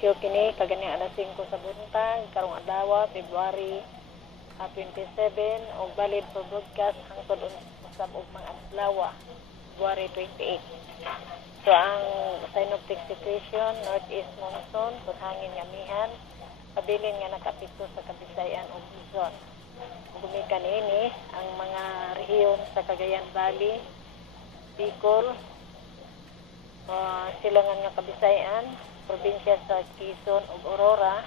bagyo kini kagani alas 5 sa buntag karong adlaw February 27 o valid for broadcast hangtod usab og mga adlaw February 28. So ang synoptic situation northeast monsoon kun hangin nga amihan pabilin nga nakapito sa Kabisayan ug Luzon. Gumikan ini ang mga rehiyon sa Cagayan Valley, Bicol, silangan nga Kabisayan, probinsya sa Quezon ug Aurora,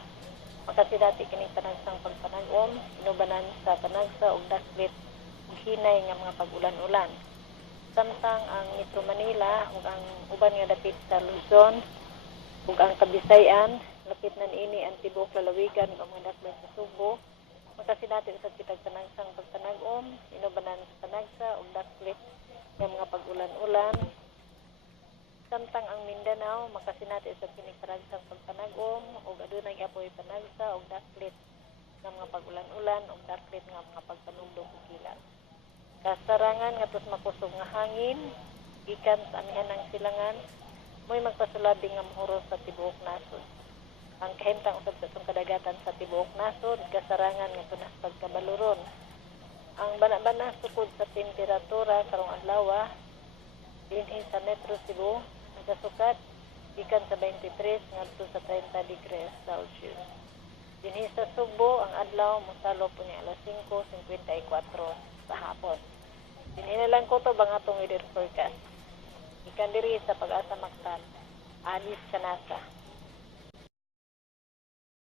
makasidati kini panagsang pagpanag-om, inubanan sa panagsa ug daslit ug hinay nga mga pag-ulan-ulan. Samtang ang Metro Manila ug ang uban nga dapit sa Luzon ug ang Kabisayan, lapit na niini ang tibuok lalawigan ug mga daslit sa Subo, makasidati sa kitag panagsang pagpanag-om, inubanan sa panagsa ug daslit nga mga pag-ulan-ulan. Samtang ang Mindanao makasinati sa piniparagsang pagpanag-om ug adunay apoy panagsa ug daslit nga mga pag-ulan-ulan ug daslit nga mga pagpanugdog ug kilat. Kasarangan nga tus makusog nga hangin gikan sa amihanang silangan mo'y magpasulabi nga mohuros sa tibuok nasod. Ang kahimtang usab sa kadagatan sa tibuok nasod kasarangan nga tunas pagkabaluron. Ang bana-bana sukod sa temperatura karong adlaw dinhi sa Metro Cebu nagasukat gikan sa 23 ngadto sa 30 degrees Celsius. Dinhi sa Subo ang adlaw mosalo po niya alas 5:54 sa hapon. Dinhi na lang ko to bang atong weather forecast. Gikan diri sa Pag-asa Mactan, Alice Canasa.